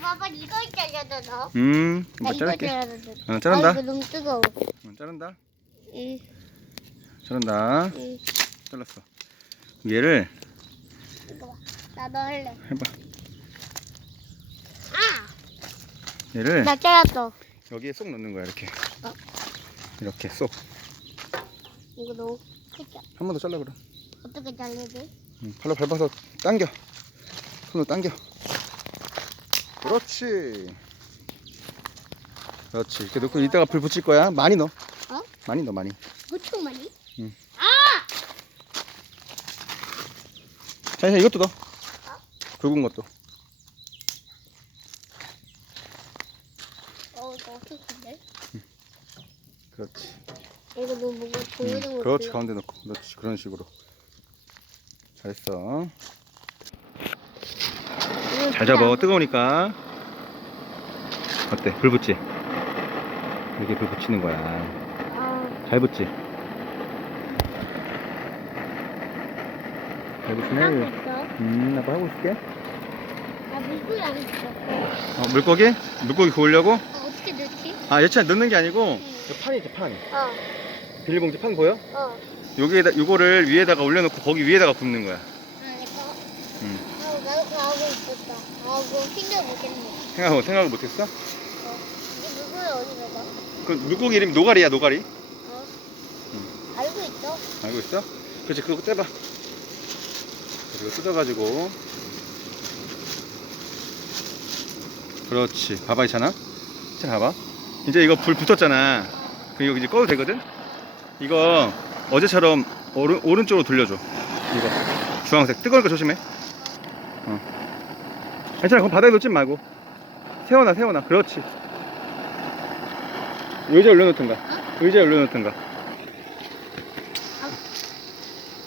아빠 이걸 잘라줘 너. 이거 이거 자를게. 잘라줘. 자른다. 이거 너무 뜨거워. 자른다. 응. 자른다. 응. 잘랐어. 얘를 이거 봐. 나도 할래. 해봐. 아! 얘를 나 잘랐어. 여기에 쏙 넣는 거야, 이렇게. 어? 이렇게 쏙. 이거 너무 크죠? 한 번 더 잘라 그럼. 어떻게 잘라야 돼? 발로 밟아서 당겨. 손으로 당겨. 그렇지. 그렇지. 이렇게 넣고 이따가 불 붙일 거야. 많이 넣어. 어? 많이 넣어, 많이. 엄청 많이? 응. 아! 자, 이것도 넣어. 굵은 것도. 이거 어떡한데? 그렇지. 이거 너무 뭔가 보이는 거 그렇지. 가운데 넣고. 그렇지. 그런 식으로. 잘했어. 잘 잡아. 뜨거우니까. 어때? 불 붙지? 이렇게 불 붙이는 거야. 아, 잘 붙지? 잘 하고 붙이네. 있어. 아빠 하고 있을게. 나 물고기 안 있어. 물고기? 물고기 구우려고? 어떻게 넣지? 예찬 넣는 게 아니고 응. 저 판이지, 판. 어, 비닐봉지 판 보여? 어. 여기에다 요거를 위에다가 올려놓고 거기 위에다가 굽는 거야. 아, 이거? 응. 나도 그거 하고 있었다. 그거 생각 못했네. 생각을 못했어? 이 물고기 어디서 봐? 그 물고기 이름이 노가리야, 노가리. 알고 있어? 알고 있어? 그렇지, 그거 떼봐. 이거 뜯어가지고. 그렇지. 봐봐, 있잖아. 자, 봐봐. 이제 이거 불 붙었잖아. 그럼 이거 이제 꺼도 되거든? 이거 어제처럼 오른쪽으로 돌려줘. 이거 주황색. 뜨거우니까 조심해. 괜찮아. 그럼 바닥에 놓지 말고. 세워놔. 그렇지. 의자에 올려놓든가. 의자에 올려놓든가.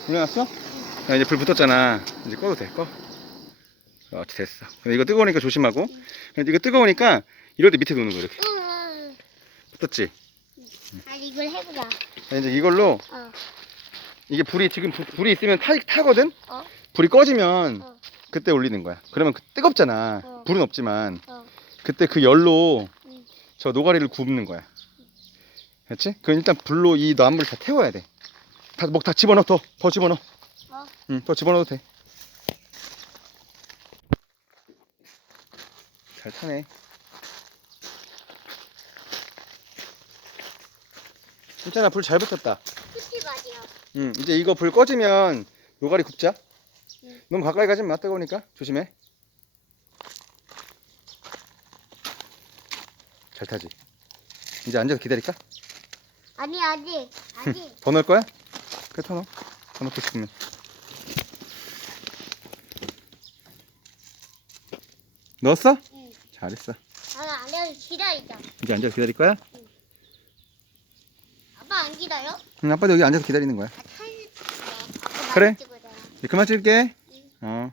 올려놨어? 자, 이제 불 붙었잖아. 이제 꺼도 돼. 꺼. 그렇지, 됐어. 근데 이거 뜨거우니까 조심하고. 근데 이거 뜨거우니까 이럴 때 밑에 놓는 거 이렇게. 응. 붙었지? 이걸 해보자. 자, 이제 이걸로 어. 이게 불이 지금 불이 있으면 타거든? 어? 불이 꺼지면 어. 그때 올리는 거야. 그러면 뜨겁잖아. 어. 불은 없지만 어. 그때 그 열로 응. 저 노가리를 굽는 거야. 그렇지? 그럼 일단 불로 이 나물을 다 태워야 돼. 다 집어넣어. 더 집어넣어. 어? 응, 더 집어넣어도 돼. 잘 타네. 괜찮아, 불 잘 붙었다. 그치 말이야. 응, 이제 이거 불 꺼지면 노가리 굽자. 응. 너무 가까이 가지 마, 뜨거우니까. 조심해. 잘 타지? 이제 앉아서 기다릴까? 아니 아직. 더 넣을 거야? 그래, 더 넣어. 더 넣고 싶으면. 넣었어? 응. 잘했어. 안 해도 기다리자. 이제 앉아서 기다릴 거야? 아빠 안 기다려? 응, 아빠도 여기 앉아서 기다리는 거야. 사진 찍어. 그래. 찍어잖아. 이제 그만 찍을게. 응. 어.